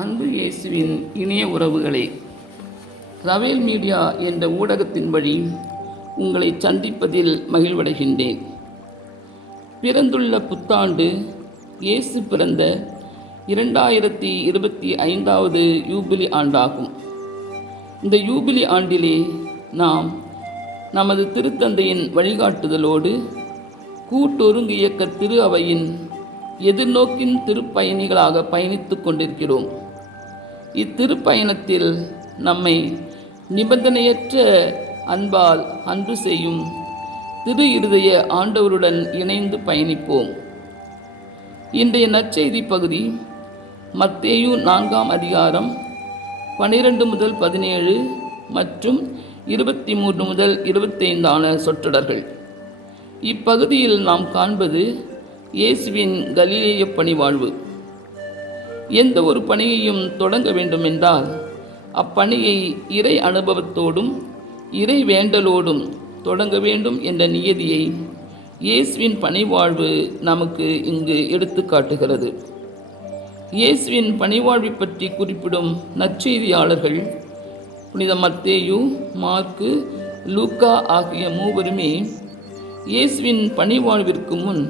அன்பு இயேசுவின் இணைய உறவுகளே, ரவேல் மீடியா என்ற ஊடகத்தின் வழி உங்களை சந்திப்பதில் மகிழ்வடைகின்றேன். பிறந்துள்ள புத்தாண்டு இயேசு பிறந்த 2025வது யூபிலி ஆண்டாகும். இந்த யூபிலி ஆண்டிலே நாம் நமது திருத்தந்தையின் வழிகாட்டுதலோடு கூட்டொருங்கு இயக்க திரு அவையின் எதிர்நோக்கின் திருப்பயணிகளாக பயணித்துக் கொண்டிருக்கிறோம். இத்திருப்பயணத்தில் நம்மை நிபந்தனையற்ற அன்பால் அன்பு செய்யும் திரு இருதய ஆண்டவருடன் இணைந்து பயணிப்போம். இன்றைய நற்செய்தி பகுதி மத்தேயு 4ஆம் அதிகாரம் 12 முதல் 17 மற்றும் 23 முதல் 25 சொற்றொடர்கள். இப்பகுதியில் நாம் காண்பது இயேசுவின் கலிலேய பணிவாழ்வு. எந்த ஒரு பணியையும் தொடங்க வேண்டுமென்றால் அப்பணியை இறை அனுபவத்தோடும் இறை வேண்டலோடும் தொடங்க வேண்டும் என்ற நியதியை இயேசுவின் பணிவாழ்வு நமக்கு இங்கு எடுத்து காட்டுகிறது. இயேசுவின் பணிவாழ்வை பற்றி குறிப்பிடும் நற்செய்தியாளர்கள் புனித மத்தேயு, மார்க்கு, லூக்கா ஆகிய மூவருமே இயேசுவின் பணிவாழ்விற்கு முன்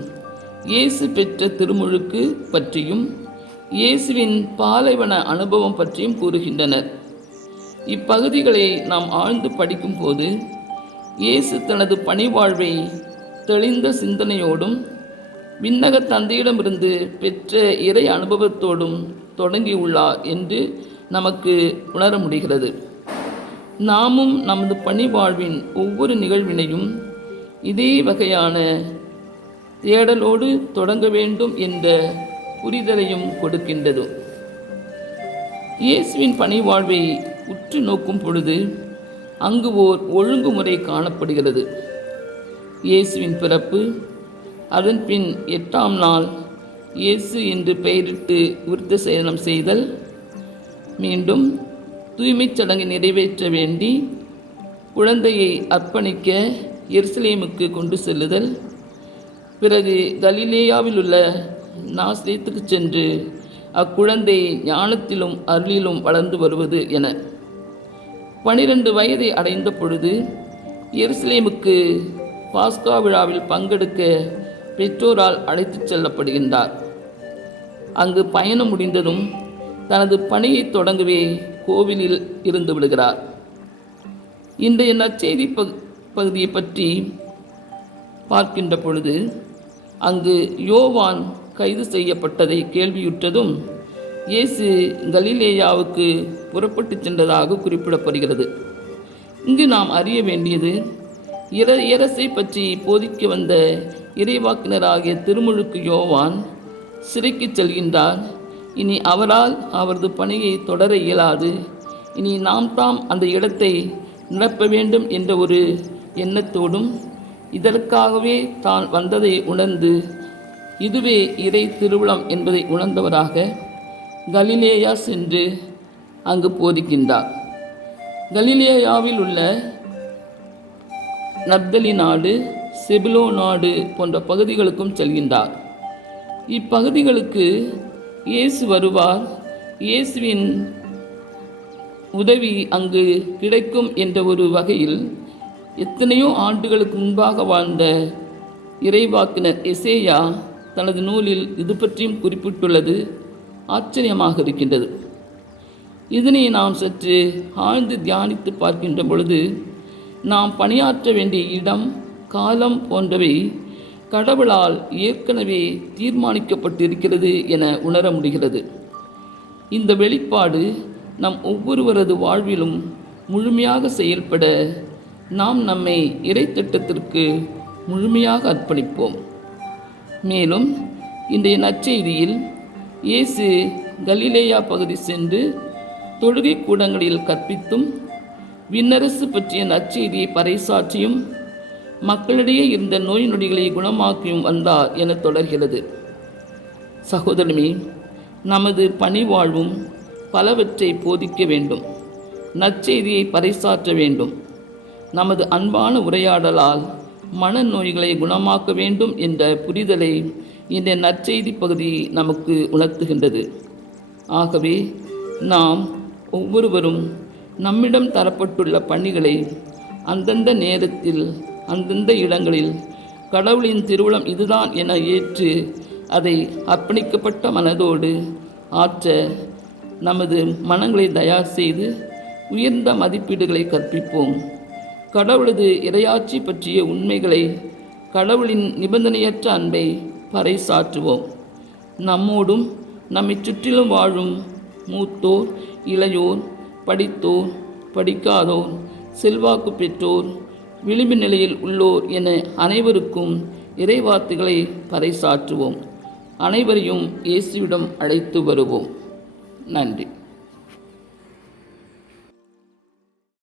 இயேசு பெற்ற திருமுழுக்கு பற்றியும் இயேசுவின் பாலைவன அனுபவம் பற்றியும் கூறுகின்றனர். இப்பகுதிகளை நாம் ஆழ்ந்து படிக்கும்போது இயேசு தனது பணிவாழ்வை தெளிந்த சிந்தனையோடும் விண்ணக தந்தையிடமிருந்து பெற்ற இறை அனுபவத்தோடும் தொடங்கியுள்ளார் என்று நமக்கு உணர முடிகிறது. நாமும் நமது பணிவாழ்வின் ஒவ்வொரு நிகழ்வினையும் இதே வகையான தேடலோடு தொடங்க வேண்டும் என்ற புரிதலையும் கொடுக்கின்றது. இயேசுவின் பணிவாழ்வை உற்று நோக்கும் பொழுது அங்கு ஓர் ஒழுங்குமுறை காணப்படுகிறது. இயேசுவின் பிறப்பு, அதன் பின் 8ஆம் நாள் இயேசு என்று பெயரிட்டு விருத்த சேதனம் செய்தல், மீண்டும் தூய்மைச் சடங்கை நிறைவேற்ற வேண்டி குழந்தையை அர்ப்பணிக்க எருசலேமுக்கு கொண்டு செல்லுதல், பிறகு கலிலேயாவில் உள்ள நாசரேத்துக்கு சென்று அக்குழந்தை ஞானத்திலும் அருளிலும் வளர்ந்து வருவது என 12 வயதை அடைந்த பொழுது எருசலேமுக்கு பாஸ்கா விழாவில் பங்கெடுக்க பெற்றோரால் அழைத்துச் செல்லப்படுகின்றார். அங்கு பயணம் முடிந்ததும் தனது பணியை தொடங்கவே கோவிலில் இருந்து விடுகிறார். இன்றைய நற்செய்தி பகுதியை பற்றி பார்க்கின்ற பொழுது அங்கு யோவான் கைது செய்யப்பட்டதை கேள்வியுற்றதும் இயேசு கலிலேயாவுக்கு புறப்பட்டு சென்றதாக குறிப்பிடப்படுகிறது. இங்கு நாம் அறிய வேண்டியது, இயேசை பற்றி போதிக்க வந்த இறைவாக்கினராகிய திருமுழுக்கு யோவான் சிறைக்கு செல்கின்றார். இனி அவரால் அவரது பணியை தொடர இயலாது, இனி நாம் தாம் அந்த இடத்தை நிரப்ப வேண்டும் என்ற ஒரு எண்ணத்தோடும் இதற்காகவே தான் வந்ததை உணர்ந்து இதுவே இறை திருவிழம் என்பதை உணர்ந்தவராக கலிலேயா சென்று அங்கு போதிக்கின்றார். கலிலேயாவில் உள்ள நப்தலி நாடு, செபுலோ நாடு போன்ற பகுதிகளுக்கும் செல்கின்றார். இப்பகுதிகளுக்கு இயேசு வருவார், இயேசுவின் உதவி அங்கு கிடைக்கும் என்ற ஒரு வகையில் எத்தனையோ ஆண்டுகளுக்கு முன்பாக வாழ்ந்த இறைவாக்கினர் எசேயா தனது நூலில் இது பற்றியும் குறிப்பிட்டுள்ளது ஆச்சரியமாக இருக்கின்றது. இதனை நாம் சற்று ஆழ்ந்து தியானித்து பார்க்கின்ற பொழுது நாம் பணியாற்ற வேண்டிய இடம், காலம் போன்றவை கடவுளால் ஏற்கனவே தீர்மானிக்கப்பட்டிருக்கிறது என உணர முடிகிறது. இந்த வெளிப்பாடு நம் ஒவ்வொருவரது வாழ்விலும் முழுமையாக செயல்பட நாம் நம்மை இறை திட்டத்திற்கு முழுமையாக அர்ப்பணிப்போம். மேலும் இன்றைய நற்செய்தியில் இயேசு கலிலேயா பகுதி சென்று தொழுகை கூடங்களில் கற்பித்தும் விண்ணரசு பற்றிய நற்செய்தியை பறைசாற்றியும் மக்களிடையே இருந்த நோய் நொடிகளை குணமாக்கியும் வந்தார் என தொடர்கிறது. சகோதரமே, நமது பணிவாழ்வும் பலவற்றை போதிக்க வேண்டும், நற்செய்தியை பறைசாற்ற வேண்டும். நமது அன்பான உரையாடலால் மனநோய்களை குணமாக்க வேண்டும் என்ற புரிதலை இந்த நற்செய்தி பகுதி நமக்கு உணர்த்துகின்றது. ஆகவே நாம் ஒவ்வொருவரும் நம்மிடம் தரப்பட்டுள்ள பணிகளை அந்தந்த நேரத்தில் அந்தந்த இடங்களில் கடவுளின் திருவுளம் இதுதான் என ஏற்று அதை அர்ப்பணிக்கப்பட்ட மனதோடு ஆற்ற நமது மனங்களை தயார் செய்து உயர்ந்த மதிப்பீடுகளை கற்பிப்போம். கடவுளது இறையாட்சி பற்றிய உண்மைகளை, கடவுளின் நிபந்தனையற்ற அன்பை பறைசாற்றுவோம். நம்மோடும் நம்மை சுற்றிலும் வாழும் மூத்தோர், இளையோர், படித்தோர், படிக்காதோர், செல்வாக்கு பெற்றோர், விளிம்பு நிலையில் உள்ளோர் என அனைவருக்கும் இறைவார்த்தைகளை பறைசாற்றுவோம். அனைவரையும் இயேசுவிடம் அழைத்து வருவோம். நன்றி.